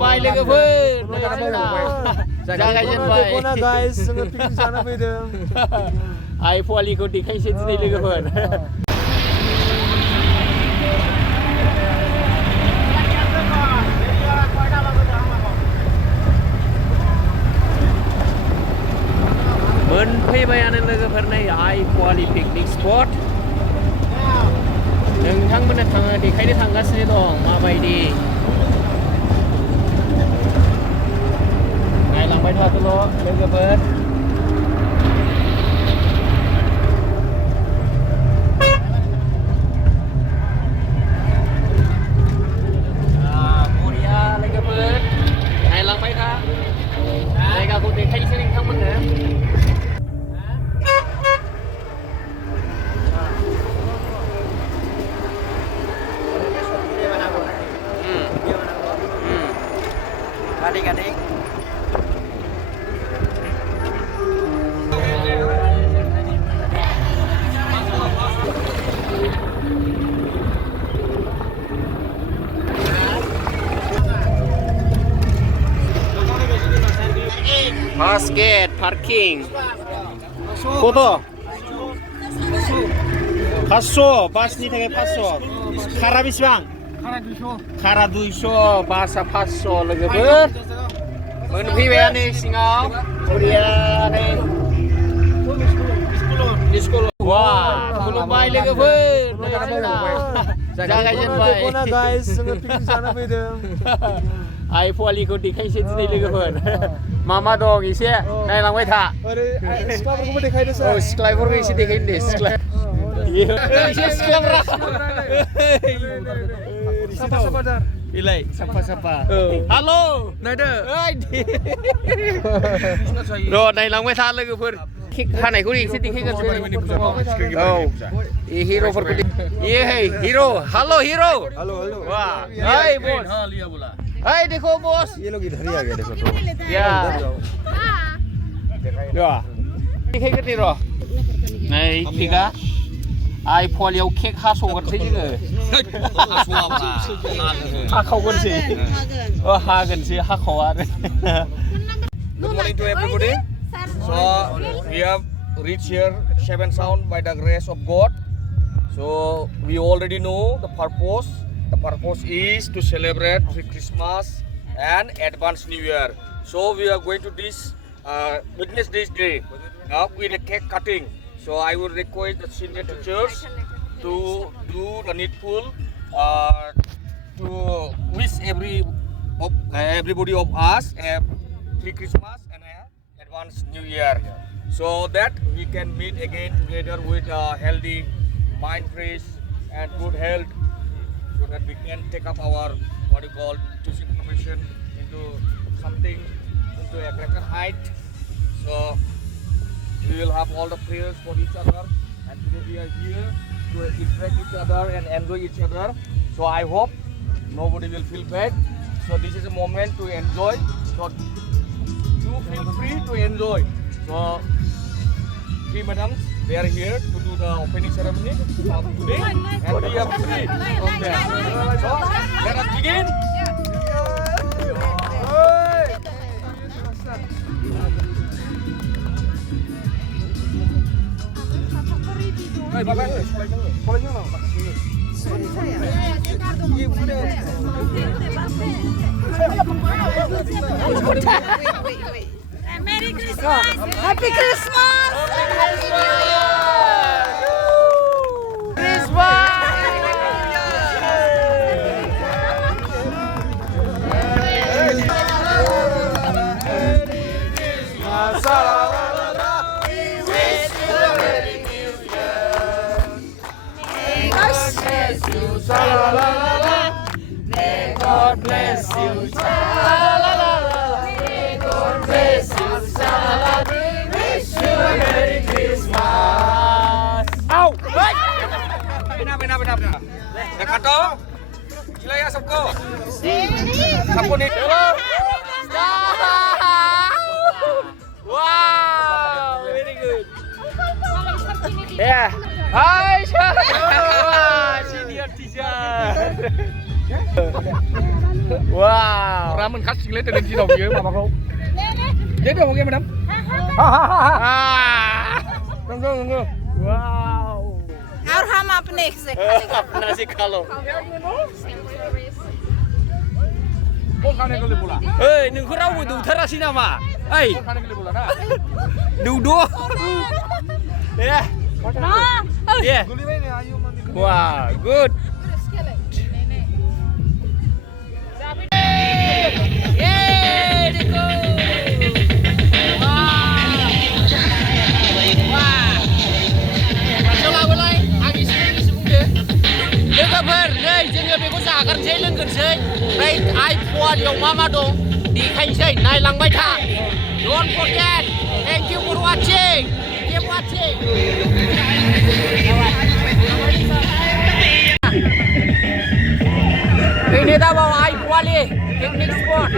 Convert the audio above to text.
Bye लोगोफोर जागायजेनबाय guys जोङो picnic जानो फैदों आइ फवालिखौ देखायसै दिनै लोगोफोर मोनफैबायानो लोगोफोर नै आइ फवालि पिकनिक स्पट नोंथांमोननो देखायनो थांगासिनो दं माबायदि नायलांबाय थादोल' लोगोफोर बरिया लोगोफोर नायलांबाय था जायगाखौ देखायनोसै नोंथांमोननो gading-gading basket parking foto 500 basनि थाखाय 500 खारा बेसेबां खारा 200 बासा 500 लोगोफोर मोनफैबायानो सिङाव बरियानो स्कुल वा खुलुमबाय लोगोफोर जागायजेनबाय guys जोङो पिकनिक जानो फैदों आइ फवालिखौ देखायसै दिनै लोगोफोर मा दं एसे नायलांबाय था ओरै सिख्लाफोरखौबो देखायनोसै औ सिख्लाफोरखौ एसे देखायनो दे सिख्ला एसे सिख्लाफोरा साफा जार इलाय साफा हालो नायदो र' नायलांबाय था लोगोफोर केक हानायखौ एसे देखायगोनसै औ ए हिर'फोरखौ हिर' हालो हिर' हेलो वाह हाय बॉस हाय देखो बॉस ये लोग इधर ही आ गए देखो तो या देखायगोन दे र' नै केकआ आइ फवालियाव केक हास'गोनसै जोङो हाखावगोनसै हागोनसै हाखावा आरो Good morning to everybody. So we have reached here Seven Sound by the grace of God. So we already know the purpose. The purpose is to celebrate Christmas and advance New Year. So we are going to witness this day with a cake cutting. So I will request the senior teachers to do the needful to wish everybody of us a Merry Christmas and a advance New Year, so that we can meet again together with a healthy mind, fresh and good health, so that we can take up our teaching profession into a greater height. So we will have all the prayers for each other, and today we are here to interact each other and enjoy each other. So I hope nobody will feel bad. So this is a moment to enjoy. So you feel free to enjoy. So three madams, they are here to do the opening ceremony today, and we are free from there. So let us begin. Hey, bye bye. Merry Christmas! Happy Christmas! Happy New Year! May God bless you. May God bless you. Wish you a Merry Christmas. Ow! Benar. Nakato. Sila ya सबको. सबको nih. Wow, very good. Yeah. Hi, senior teacher. Wow. Ramen khas singlet dan di dong ya mama kau. Dia dong ya madam. Ah. Tunggu. Wow. Our ham up next. Nasi kalau. Kau kan yang pula. Hei, nengku rawu du terasi nama. Hei, Kau kan yang pula nah. du. Ya. No. Yeah. Guli ini ayo mami. Wah, good. Yeay, Diko. Wah. Coba mulai, ang isi sebung deh. Logoफोर नै जोङो बेखौ जागोनसै लोंगोनसै ओमफ्राय आइफवान याव मा दं देखायनोसै नायलांबाय था. Don't forget. Thank you for watching. Keep watching. Ini dah bawa iPhone ni, picnic spot.